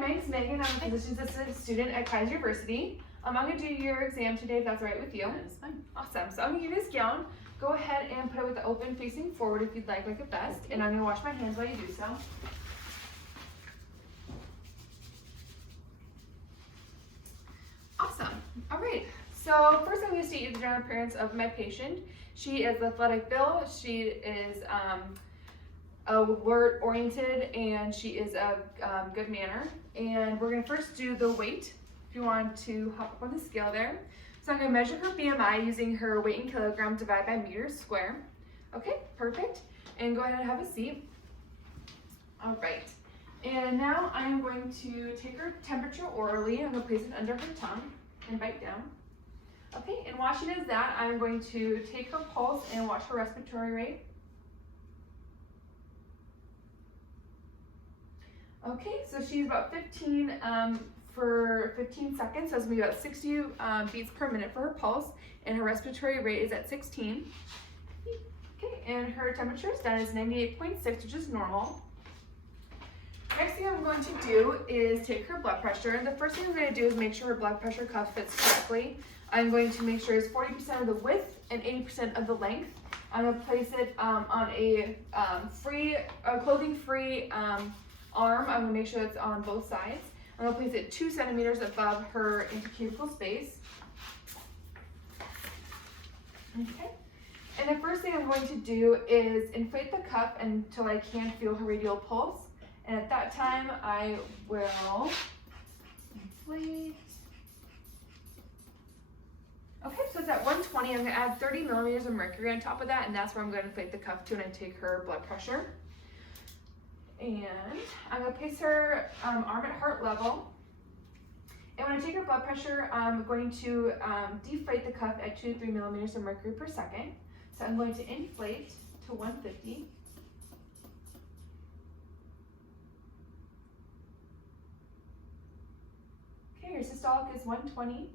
my name's Megan. I'm a physician's assistant student at Kaiser University. I'm going to do your exam today if that's all right with you. That is fine. Awesome. So I'm going to give you this gown. Go ahead and put it with the open facing forward if you'd like a vest. And I'm going to wash my hands while you do so. Awesome. All right. So first I'm going to state you the general appearance of my patient. She is athletic build. She is alert oriented, and she is of good manner. And we're going to first do the weight. If you want to hop up on the scale there. So I'm going to measure her BMI using her weight in kilograms divided by meters square. Okay, perfect. And go ahead and have a seat. All right. And now I'm going to take her temperature orally. I'm going to place it under her tongue and bite down. Okay, and while she does that, I'm going to take her pulse and watch her respiratory rate. Okay, so she's about 15 for 15 seconds, so it's going to be about 60 beats per minute for her pulse, and her respiratory rate is at 16. Okay, and her temperature is done is 98.6, which is normal. Next thing I'm going to do is take her blood pressure. The first thing I'm going to do is make sure her blood pressure cuff fits correctly. I'm going to make sure it's 40% of the width and 80% of the length. I'm going to place it on a clothing-free arm. I'm going to make sure it's on both sides. I'm going to place it 2 centimeters above her intercuticle space. Okay. And the first thing I'm going to do is inflate the cuff until I can feel her radial pulse. And at that time, I will inflate. Okay, so it's at 120. I'm going to add 30 millimeters of mercury on top of that, and that's where I'm going to inflate the cuff to when I take her blood pressure. And I'm going to place her arm at heart level. And when I take her blood pressure, I'm going to deflate the cuff at 2 to 3 millimeters of mercury per second. So I'm going to inflate to 150. Okay, your systolic is 120.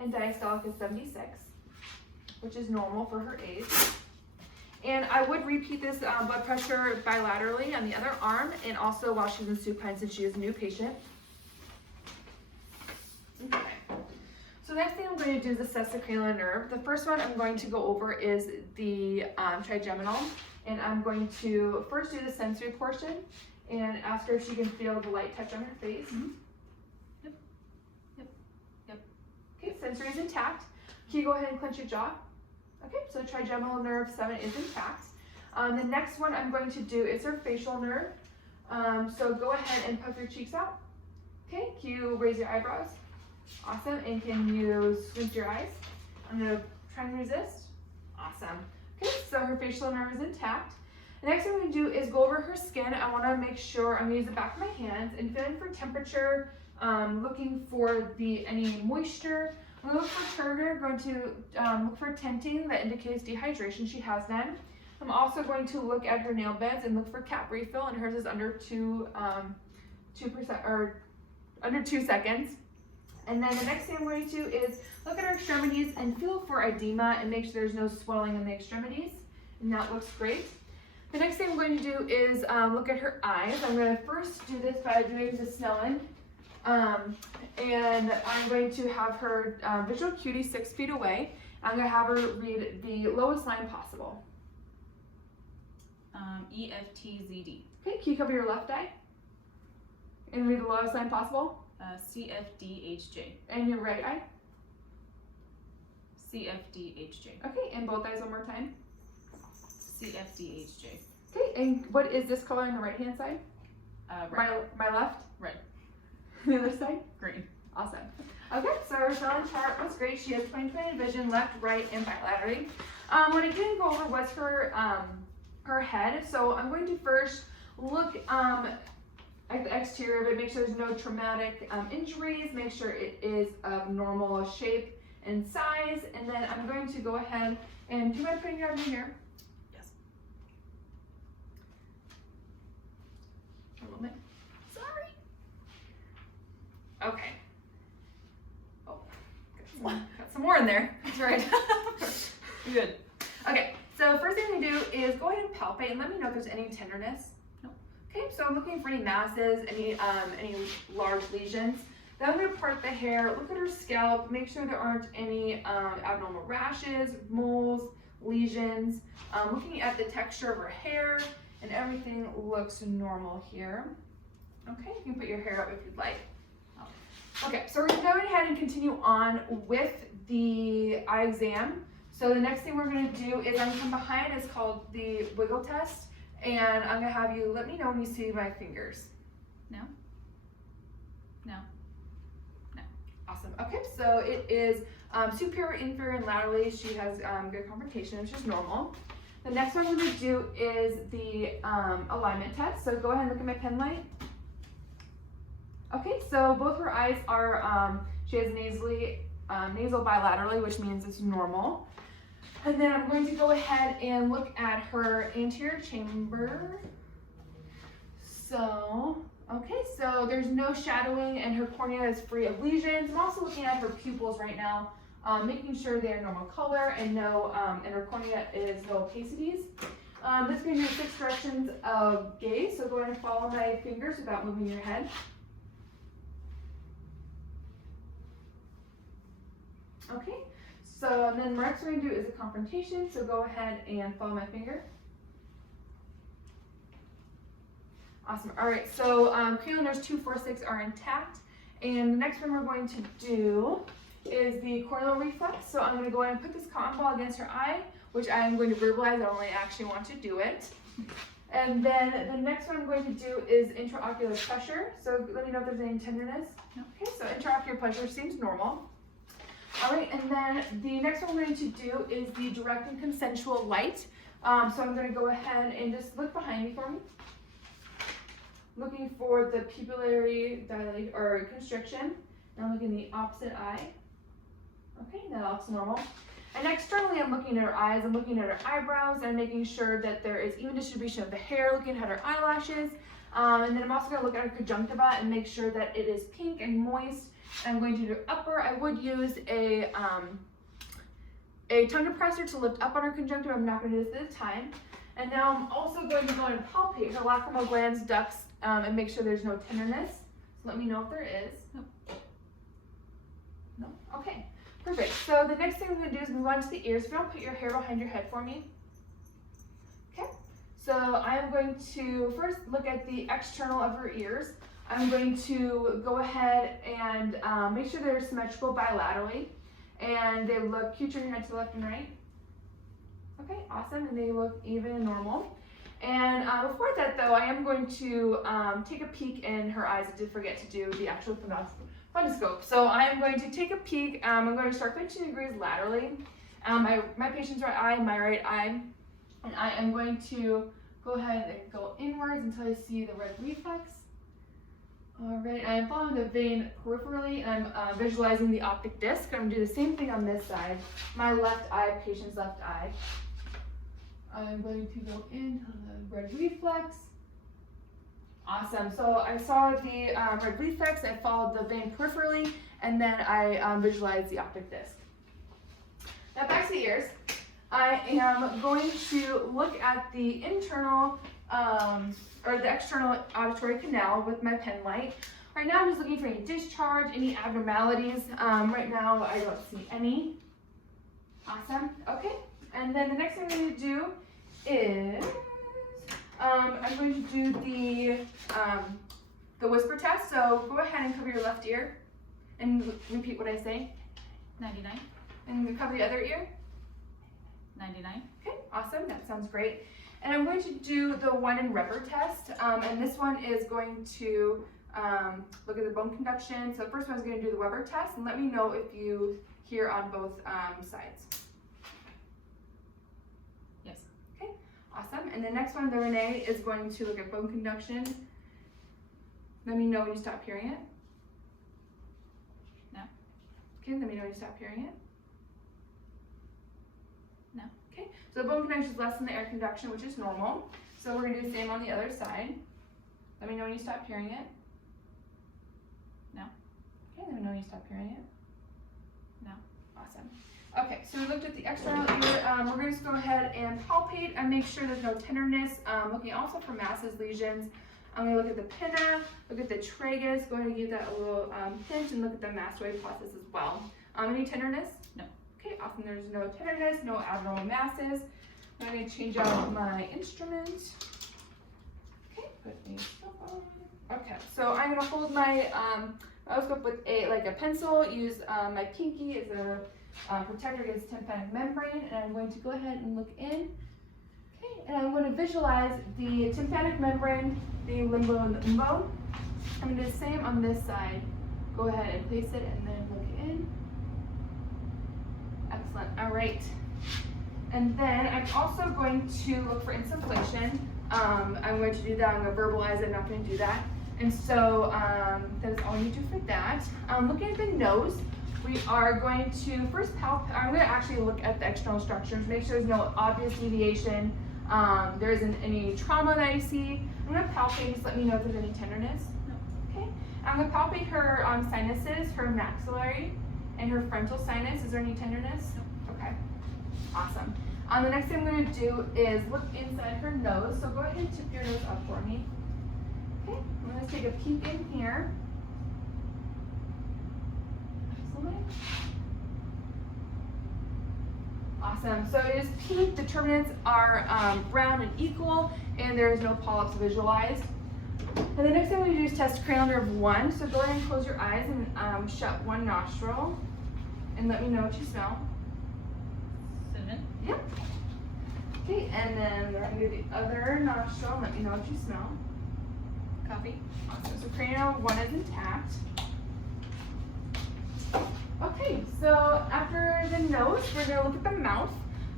And diastolic is 76, which is normal for her age. And I would repeat this blood pressure bilaterally on the other arm, and also while she's in supine since she is a new patient. Okay. So next thing I'm going to do is assess the cranial nerve. The first one I'm going to go over is the trigeminal, and I'm going to first do the sensory portion and ask her if she can feel the light touch on her face. Mm-hmm. Yep. Yep. Yep. Okay, sensory is intact. Can you go ahead and clench your jaw? Okay, so trigeminal nerve 7 is intact. The next one I'm going to do is her facial nerve. So go ahead and puff your cheeks out. Okay, can you raise your eyebrows? Awesome, and can you squint your eyes? I'm gonna try and resist. Awesome. Okay, so her facial nerve is intact. The next thing I'm gonna do is go over her skin. I wanna make sure, I'm gonna use the back of my hands and feeling for temperature, looking for any moisture. I'm going to look for turgor, going to look for tinting that indicates dehydration. She has none. I'm also going to look at her nail beds and look for cap refill, and hers is under 2% or under 2 seconds. And then the next thing I'm going to do is look at her extremities and feel for edema and make sure there's no swelling in the extremities. And that looks great. The next thing I'm going to do is look at her eyes. I'm going to first do this by doing the Snellen. And I'm going to have her visual acuity 6 feet away. I'm going to have her read the lowest line possible. EFTZD. Okay, can you cover your left eye? And read the lowest line possible? CFDHJ. And your right eye? CFDHJ. Okay, and both eyes one more time? CFDHJ. Okay, and what is this color on the right hand side? Red. My left? Red. The other side? Green. Awesome. Okay, so her Snellen chart was great. She has 20/20 vision, left, right, and bilaterally. What I didn't go over was her head. So I'm going to first look at the exterior of it, make sure there's no traumatic injuries, make sure it is of normal shape and size, and then I'm going to go ahead and do you mind putting your arm in here? Yes. A little bit. Sorry. Okay. Oh, got some more in there. That's right. Good. Okay, so first thing we do is go ahead and palpate and let me know if there's any tenderness. Nope. Okay, so I'm looking for any masses, any large lesions. Then I'm going to part the hair, look at her scalp, make sure there aren't any abnormal rashes, moles, lesions. Looking at the texture of her hair, and everything looks normal here. Okay, you can put your hair up if you'd like. Okay, so we're going to go ahead and continue on with the eye exam. So the next thing we're going to do is I'm going to come behind. It's called the wiggle test. And I'm going to have you let me know when you see my fingers. No. No. No. Awesome. Okay, so it is superior, inferior, and laterally. She has good confrontation, which is normal. The next one we're going to do is the alignment test. So go ahead and look at my pen light. Okay, so both her eyes are, she has nasal bilaterally, which means it's normal. And then I'm going to go ahead and look at her anterior chamber. So, okay, so there's no shadowing and her cornea is free of lesions. I'm also looking at her pupils right now, making sure they're normal color and and her cornea is no opacities. This is going to do 6 directions of gaze, so go ahead and follow my fingers without moving your head. Okay, so then next we're going to do is a confrontation, so go ahead and follow my finger. Awesome. All right, so cranial nerves 2, 4, 6 are intact, and the next one we're going to do is the corneal reflex. So I'm going to go ahead and put this cotton ball against her eye, which I am going to verbalize. I don't really actually want to do it. And then the next one I'm going to do is intraocular pressure. So let me know if there's any tenderness. No. Okay, so intraocular pressure seems normal. All right, and then the next one I'm going to do is the direct and consensual light. So I'm going to go ahead and just look behind me for me. Looking for the pupillary dilation or constriction. And I'm looking in the opposite eye. Okay, that looks normal. And externally, I'm looking at her eyes. I'm looking at her eyebrows and making sure that there is even distribution of the hair. Looking at her eyelashes. And then I'm also going to look at her conjunctiva and make sure that it is pink and moist. I'm going to do upper. I would use a tongue depressor to lift up on her conjunctiva. I'm not going to do this at this time. And now I'm also going to go and palpate her lacrimal glands, ducts, and make sure there's no tenderness. So let me know if there is. Nope. No? Okay, perfect. So the next thing I'm going to do is move on to the ears. If you don't put your hair behind your head for me. Okay, so I am going to first look at the external of her ears. I'm going to go ahead and make sure they're symmetrical bilaterally, and they look, cue your head to the left and right. Okay, awesome, and they look even and normal. And before that though, I am going to take a peek in her eyes. I did forget to do the actual fundoscope. So I am going to take a peek. I'm going to start 15 degrees laterally. My patient's right eye, my right eye, and I am going to go ahead and go inwards until I see the red reflex. Alright, I'm following the vein peripherally, and I'm visualizing the optic disc. I'm going to do the same thing on this side. My left eye, patient's left eye. I'm going to go into the red reflex. Awesome, so I saw the red reflex, I followed the vein peripherally, and then I visualized the optic disc. Now back to the ears. I am going to look at the internal or the external auditory canal with my pen light. Right now I'm just looking for any discharge, any abnormalities. Right now I don't see any. Awesome, okay. And then the next thing I'm going to do is I'm going to do the whisper test. So go ahead and cover your left ear and repeat what I say. 99. And cover the other ear. 99. Okay, awesome, that sounds great. And I'm going to do the one and rubber test, and this one is going to look at the bone conduction. So the first one is going to do the Weber test, and let me know if you hear on both sides. Yes. Okay, awesome. And the next one, the Renee, is going to look at bone conduction. Let me know when you stop hearing it. No. Okay, let me know when you stop hearing it. No. Okay, so the bone conduction is less than the air conduction, which is normal. So we're going to do the same on the other side. Let me know when you stop hearing it. No. Okay, let me know when you stop hearing it. No. Awesome. Okay, so we looked at the external ear. We're going to go ahead and palpate and make sure there's no tenderness. Looking also for masses, lesions, I'm going to look at the pinna, look at the tragus, go ahead and give that a little pinch, and look at the mastoid process as well. Any tenderness? No. Okay, awesome. There's no tenderness, no abnormal masses. I'm going to change out my instrument. Okay, put a scope on. Okay, so I'm going to hold my otoscope with a pencil, use my pinky as a protector against tympanic membrane, and I'm going to go ahead and look in. Okay, and I'm going to visualize the tympanic membrane, the limbo and the umbo. I'm going to do the same on this side. Go ahead and place it and then look in. Excellent. All right. And then I'm also going to look for insufflation. I'm going to do that. I'm going to verbalize it. I'm not going to do that. And so that's all you do for that. Looking at the nose, we are going to first palpate. I'm going to actually look at the external structures, make sure there's no obvious deviation. There isn't any trauma that I see. I'm going to palpate, just let me know if there's any tenderness. No. Okay. I'm going to palpate her sinuses, her maxillary, and her frontal sinus. Is there any tenderness? No. Okay. Awesome. The next thing I'm going to do is look inside her nose. So go ahead and tip your nose up for me. Okay. I'm going to take a peek in here. Excellent. Awesome. So it is pink. Determinants are brown and equal, and there is no polyps visualized. And the next thing we do is test cranial nerve 1. So go ahead and close your eyes and shut one nostril, and let me know what you smell. 7. Yep. Okay, and then we're going to do the other nostril, and let me know what you smell. Coffee. Awesome. So cranial 1 is intact. Okay, so after the nose, we're going to look at the mouth.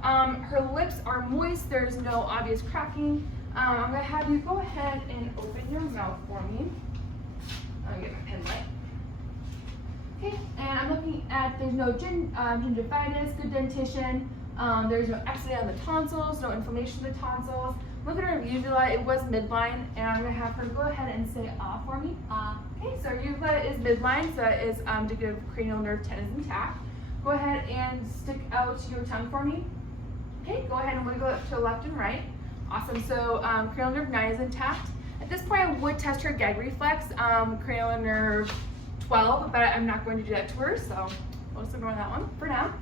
Her lips are moist. There's no obvious cracking. I'm going to have you go ahead and open your mouth for me. I'll get my pen light. Okay, and I'm looking at, there's no gingivitis, good dentition. There's no exudate on the tonsils, no inflammation of the tonsils. Look at her uvula, it was midline, and I'm going to have her go ahead and say ah for me. Ah. Okay, so her uvula is midline, so that is indicative of cranial nerve 10 is intact. Go ahead and stick out your tongue for me. Okay, go ahead and wiggle it to the left and right. Awesome, so cranial nerve 9 is intact. At this point, I would test her gag reflex, cranial nerve 12, but I'm not going to do that to her, so we'll just ignore that one for now.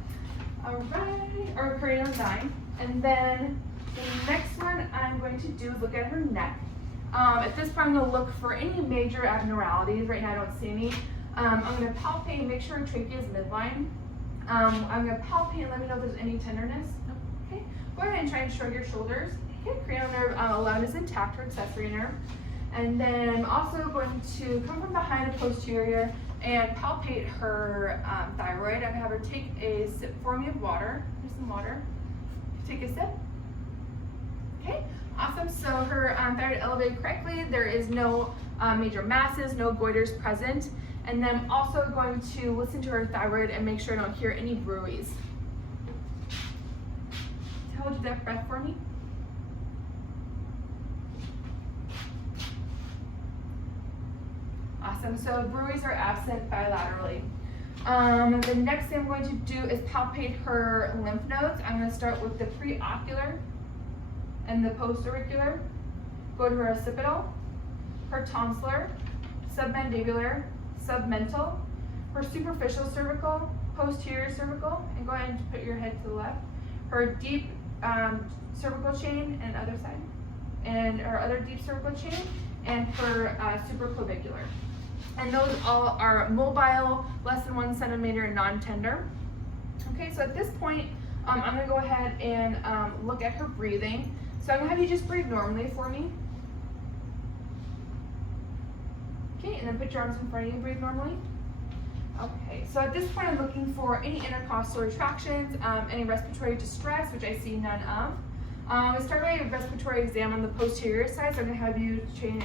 All right, or cranial nerve 9. And then the next one I'm going to do is look at her neck. At this point, I'm going to look for any major abnormalities. Right now, I don't see any. I'm going to palpate and make sure her trachea is midline. I'm going to palpate and let me know if there's any tenderness. Okay, go ahead and try and shrug your shoulders. Okay, cranial nerve 11 is intact, her accessory nerve. And then I'm also going to come from behind the posterior and palpate her thyroid. I'm going to have her take a sip for me of water. Here's some water. Take a sip. Okay, awesome. So her thyroid elevated correctly. There is no major masses, no goiters present. And then I'm also going to listen to her thyroid and make sure I don't hear any bruits. Hold that breath for me. Awesome. So bruits are absent bilaterally. The next thing I'm going to do is palpate her lymph nodes. I'm going to start with the preocular and the postauricular. Go to her occipital, her tonsillar, submandibular, submental, her superficial cervical, posterior cervical, and go ahead and put your head to the left. Her deep cervical chain and other side, and her other deep cervical chain, and her supraclavicular. And those all are mobile, less than 1 centimeter, and non-tender. Okay, so at this point, I'm going to go ahead and look at her breathing. So I'm going to have you just breathe normally for me. Okay, and then put your arms in front of you and breathe normally. Okay, so at this point, I'm looking for any intercostal retractions, any respiratory distress, which I see none of. We start my respiratory exam on the posterior side, so I'm going to have you change,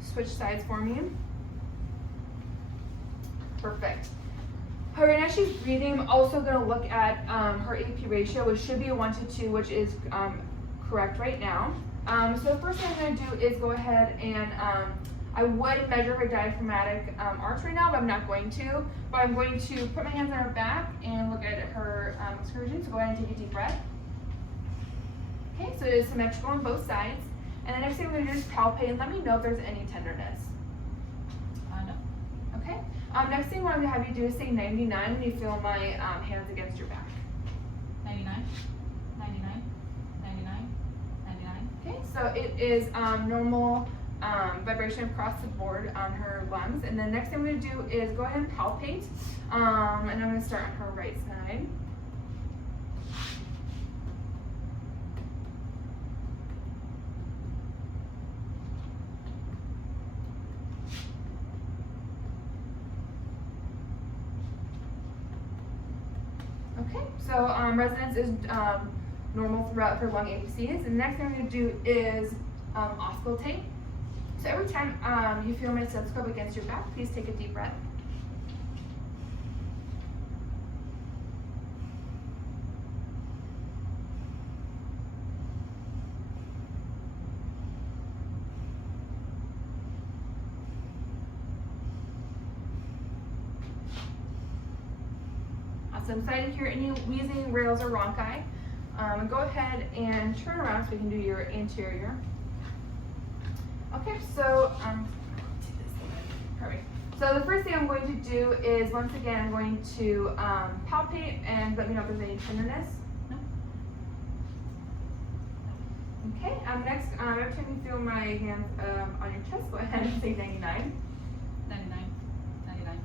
switch sides for me. Perfect. Right now she's breathing. I'm also going to look at her AP ratio, which should be a 1:2, which is correct right now. So the first thing I'm going to do is go ahead and I would measure her diaphragmatic arch right now, but I'm not going to. But I'm going to put my hands on her back and look at her excursion. So go ahead and take a deep breath. Okay, so it is symmetrical on both sides. And the next thing we're going to do is palpate and let me know if there's any tenderness. No. Okay. Next thing what I'm going to have you do is say 99 when you feel my hands against your back. 99, 99, 99, 99. Okay, so it is normal vibration across the board on her lungs. And then next thing I'm going to do is go ahead and palpate. And I'm going to start on her right side. Okay, so resonance is normal throughout her lung ABCs. And the next thing I'm going to do is auscultate. So every time you feel my stethoscope against your back, please take a deep breath. Awesome. So I didn't hear any wheezing, rales, or rhonchi. Go ahead and turn around so we can do your anterior. Okay, so perfect. So the first thing I'm going to do is, once again, I'm going to palpate and let me know if there's any tenderness. No. Okay, next, every time you feel my hands on your chest, go ahead and say 99. 99, 99,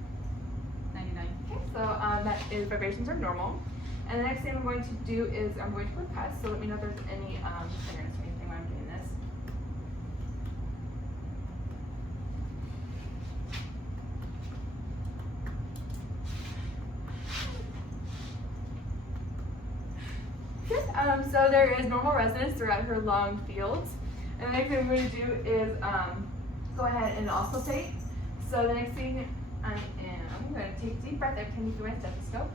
99. Okay, so that is vibrations are normal. And the next thing I'm going to do is I'm going to percuss, so let me know if there's any tenderness or anything when I'm doing this. Good. So there is normal resonance throughout her lung fields. And the next thing I'm going to do is go ahead and auscultate. So the next thing I am going to take a deep breath every time you feel my stethoscope.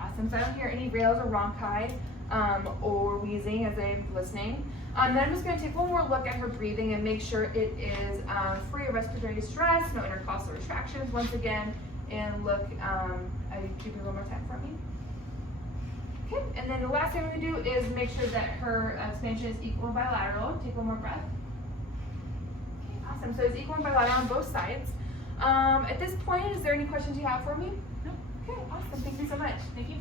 Awesome. So I don't hear any rales or rhonchi or wheezing as I'm listening. Then I'm just going to take one more look at her breathing and make sure it is free of respiratory distress, no intercostal retractions once again, and look, keep it one more time for me. Okay, and then the last thing I'm going to do is make sure that her expansion is equal and bilateral. Take one more breath. Okay, awesome. So it's equal and bilateral on both sides. At this point, is there any questions you have for me? No. Okay, awesome. Thank you so much. Thank you.